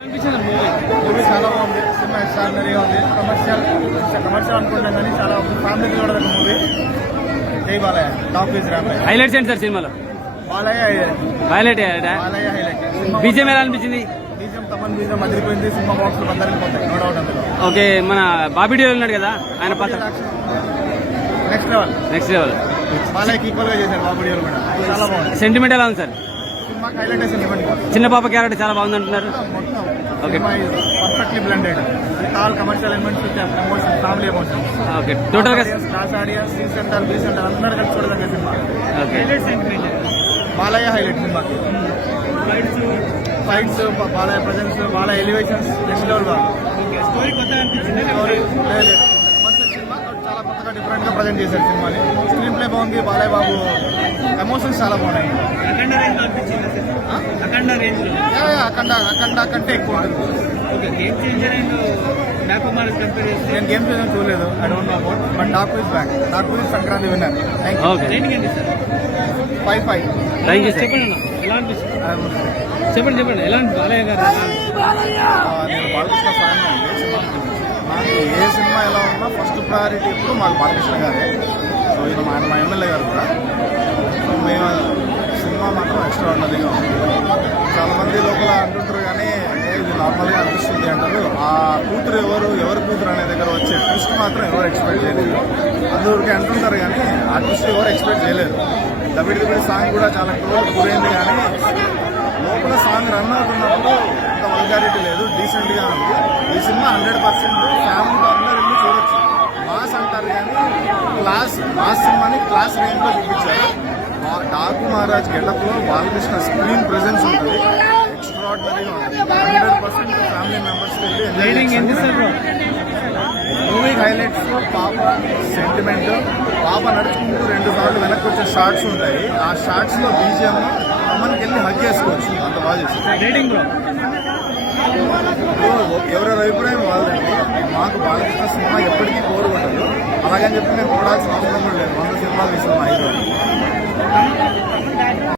Movie చాలా బాగుంది. Cinema ఎక్స్ట్రాడినరీగా ఉంది. కమర్షియల్ అనుకుంటాం కానీ చాలా ఫ్యామిలీ చూడదగ్గ మూవీ. జై Balayya. Top is Rambai. Highlights ఏంటి సార్ సినిమాలో? Balayya highlight Balayya highlight. BGM ఎలా అనిపించింది? బీజం తమన్ బీజం అదిరిపోయింది. సినిమా బాక్స్ లో అందరికి పోతాయి, నో డౌట్ అందులో. ఓకే, మన బాబీ డియోల్ ఉన్నాడు కదా, ఆయన పాత్ర నెక్స్ట్ లెవెల్. బాలయ్యకి ఈక్వల్ గా చేశారు బాబు డియోల్ కూడా. చాలా బాగుంది. సెంటిమెంట్ ఎలా ఉంది సార్? సినిమాకి హైలైట్ సెంటిమెంట్. చిన్న పాప క్యారెక్టర్ చాలా బాగుంది అంటున్నారు. Okay, perfectly blended with all commercial elements with emotion, family emotion. Okay, total గా class audience, C centre, B centre అందరూ కలిసి చూడదగ్గ సినిమా. ఓకే, బాలయ్య హైలైట్ సినిమాకి. Fights, Balayya presence, Balayya elevations next level గా. స్టోరీ సినిమా చాలా కొత్తగా డిఫరెంట్ గా ప్రజెంట్ చేశారు సినిమాని. స్క్రీన్ ప్లే బాగుంది. బాలయ్య బాబు ఎమోషన్స్ చాలా బాగున్నాయి. అఖండ కంటే ఎక్కువ ఉంటుంది. నేను గేమ్ చేసిన చూడలేదు, I don't know about, but Daaku is back. Daaku is Sankranti winner. 5-5. Thank you sir. చెప్పండి ఎలా బాలయ్య గారు? నేను బాలకృష్ణ ఫ్యాన్ అండి. నాకు ఏ సినిమా ఎలా ఉన్నా ఫస్ట్ ప్రయారిటీ ఎప్పుడు మాకు బాలకృష్ణ గారే. సో ఇది మా ఎమ్మెల్యే గారు కూడా. సో మేము సినిమా మాత్రం ఎక్స్ట్రాడినరీగా ఉంది. చాలా మంది లోపల అంటుంటారు కానీ ఇది నార్మల్గా అనిపిస్తుంది అంటారు. ఆ కూతురు ఎవరి కూతురు అనే దగ్గర వచ్చే ట్విస్ట్ మాత్రం ఎవరు ఎక్స్పెక్ట్ చేయలేదు. అందరికి అంటుంటారు కానీ ఆ ట్విస్ట్ ఎవరు ఎక్స్పెక్ట్ చేయలేదు. దబిడి సాంగ్ కూడా చాలా గురైంది కానీ లోపల సాంగ్ రన్ అవుతున్నప్పుడు అంత వల్గారిటీ లేదు, డీసెంట్గా ఉంది. ఈ సినిమా 100% ఫ్యామిలీతో అందరూ వెళ్ళి చూడొచ్చు. మాస్ అంటారు కానీ మాస్ సినిమాని క్లాస్ రేంజ్లో చూపించారు. డాకు మహారాజ్ గెటప్లో బాలకృష్ణ స్క్రీన్ ప్రెజెన్స్ ఉంటుంది. ఎక్స్ట్రాడినరీగా ఉంటుంది. 100% ఫ్యామిలీ మెంబర్స్కి వెళ్ళి మూవీ హైలైట్స్ పాప సెంటిమెంట్. పాప నడుచుకుంటూ 2 సార్లు వెనక్కి వచ్చే షార్ట్స్ ఉంటాయి. ఆ షార్ట్స్ లో బీజిఎం మనకి వెళ్ళి హగ్ చేసుకోవచ్చు, అంత బాగా చేస్తుంది. ఎవరెవరి అభిప్రాయం వాళ్ళండి. మాకు బాలకృష్ణ సినిమా ఎప్పటికీ బోరు కొట్టదు. అలాగని చెప్పి మేము చూడాల్సిన అవసరం కూడా లేదు. 100 సినిమాలు ఈ సినిమా 5